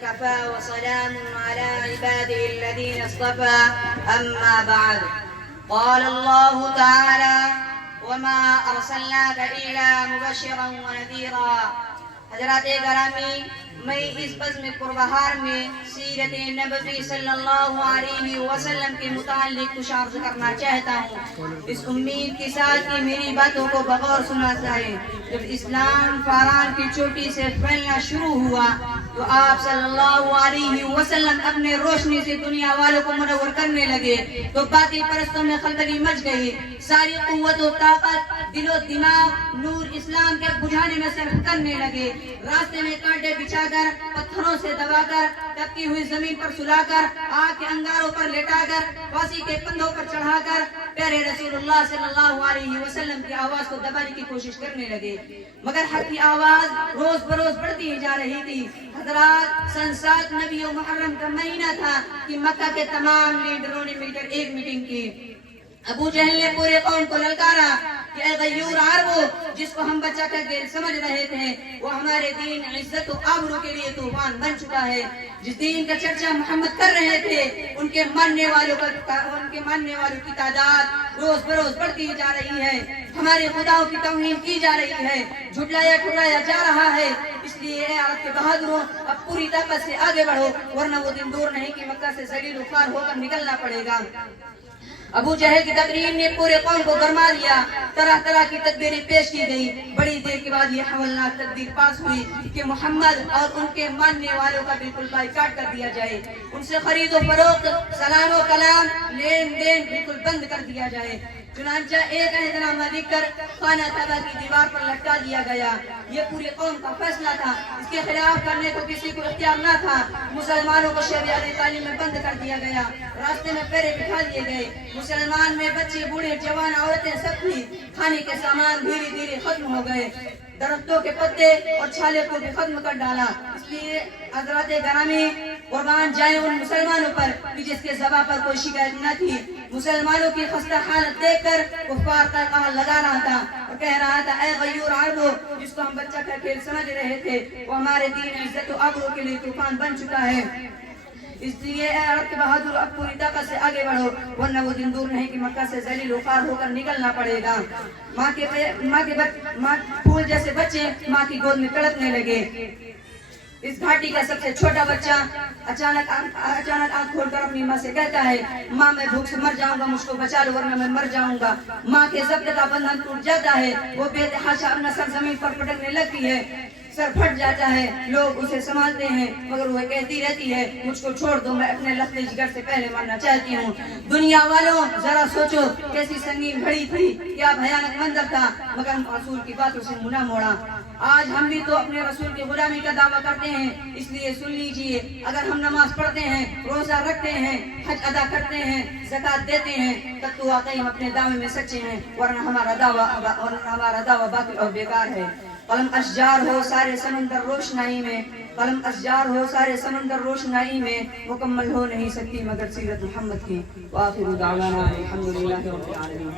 وكفى وسلام على عباده الذين اصطفى أما بعد قال الله تعالى وما أرسلناك إلا مبشرا ونذيرا. حضرات گرامی، میں اس بزم پربہار میں سیرت نبوی صلی اللہ علیہ وسلم کے متعلق کچھ عرض کرنا چاہتا ہوں، اس امید کے ساتھ کہ میری باتوں کو بغور سنا جائے. جب اسلام فاران کی چوٹی سے پھیلنا شروع ہوا تو آپ صلی اللہ علیہ وسلم اپنے روشنی سے دنیا والوں کو منور کرنے لگے تو باطل پرستوں میں خلدلی مچ گئی. ساری قوت و طاقت، دل و دماغ نور اسلام کے بجھانے میں صرف کرنے لگے. راستے میں کانٹے بچھا کر، پتھروں سے دبا کر، تپتی ہوئی زمین پر سلا کر، آگ کے انگاروں پر لٹا کر، پھانسی کے پندوں پر چڑھا کر پیارے رسول اللہ صلی اللہ علیہ وسلم کی آواز کو دبانے کی کوشش کرنے لگے. مگر حق کی آواز روز بروز بڑھتی ہی جا رہی تھی. حضرات، سن 7 نبی و محرم کا مہینہ تھا کہ مکہ کے تمام لیڈروں نے مل کر ایک میٹنگ کی. ابو جہل نے پورے قوم کو للکارا کہ اے غیور عربو، جس کو ہم بچہ کر کے سمجھ رہے تھے وہ ہمارے دین، عزت و آبرو کے لیے طوفان بن چکا ہے. جس دین کا چرچا محمد کر رہے تھے ان کے ماننے والوں کی تعداد روز بروز بڑھتی جا رہی ہے. ہمارے خداؤں کی توہین کی جا رہی ہے، جھٹلایا ٹھٹلایا جا رہا ہے. اس لیے اے عرب کے بہادروں، اب پوری طاقت سے آگے بڑھو، ورنہ وہ دن دور نہیں کہ مکہ سے ذلیل و خوار ہو کر نکلنا پڑے گا. ابو جہل کی تقریر نے پورے قوم کو گرما دیا. طرح طرح کی تدبیریں پیش کی گئی. بڑی دیر کے بعد یہ حولناک تدبیر پاس ہوئی کہ محمد اور ان کے ماننے والوں کا بالکل بائیکاٹ کر دیا جائے. ان سے خرید و فروخت، سلام و کلام، لین دین بالکل بند کر دیا جائے. چنانچہ ایک احترامہ لکھ کر خانہ کعبہ کی دیوار پر لٹکا دیا گیا. یہ پوری قوم کا فیصلہ تھا، اس کے خلاف کرنے کو کسی کو اختیار نہ تھا. مسلمانوں کو شریعت تعلیم میں بند کر دیا گیا. راستے میں پیرے بٹھا دیے گئے. مسلمان میں بچے، بوڑھے، جوان، عورتیں سب تھی. کھانے کے سامان دھیرے دھیرے ختم ہو گئے. درختوں کے پتے اور چھالے کو بھی ختم کر ڈالا. اس لیے حضرات گرامی، قربان جائیں ان مسلمانوں پر کہ جس کے زبان پر کوئی شکایت نہ تھی. مسلمانوں کی خستہ حالت دیکھ کر کفار کا کہا لگا رہا تھا اور کہہ رہا تھا اے غیور عربو، جس کو ہم بچہ کا کھیل سمجھ رہے تھے وہ ہمارے دین، عزت و آبرو کے لیے طوفان بن چکا ہے. اس لیے اے عرب کے بہادر، اب پوری طاقت سے آگے بڑھو، ورنہ وہ دن دور نہیں کہ مکہ سے ذلیل و خوار ہو کر نکلنا پڑے گا. ماں پھول جیسے بچے ماں کی گود میں تڑپنے لگے. اس گھاٹی کا سب سے چھوٹا بچہ اچانک آنکھ کھول کر اپنی ماں سے کہتا ہے ماں میں بھوک سے مر جاؤں گا، مجھ کو بچا لو ورنہ میں مر جاؤں گا. ماں کے ضبط کا بندھن ٹوٹ جاتا ہے. وہ بے تحاشا اپنا سر زمین پر پٹکنے لگتی ہے. سر پھٹ جاتا ہے. لوگ اسے سنبھالتے ہیں مگر وہ کہتی رہتی ہے مجھ کو چھوڑ دو، میں اپنے لختے جگر سے پہلے مرنا چاہتی ہوں. دنیا والوں ذرا سوچو کیسی سنگین گھڑی تھی، کیا بھیانک منظر تھا، مگر ہم رسول کی باتوں سے منہ نہ موڑا. آج ہم بھی تو اپنے رسول کی غلامی کا دعویٰ کرتے ہیں. اس لیے سن لیجئے، اگر ہم نماز پڑھتے ہیں، روزہ رکھتے ہیں، حج ادا کرتے ہیں، زکوٰۃ دیتے ہیں، تب تو واقعی ہم اپنے دعوے میں سچے ہیں، ورنہ ہمارا دعویٰ باطل اور بیکار ہے. قلم اشجار ہو سارے سمندر روشنائی میں، قلم اشجار ہو سارے سمندر روشنائی میں، مکمل ہو نہیں سکتی مگر سیرت محمد کی. وآخر دعوانا الحمدللہ رب العالمین.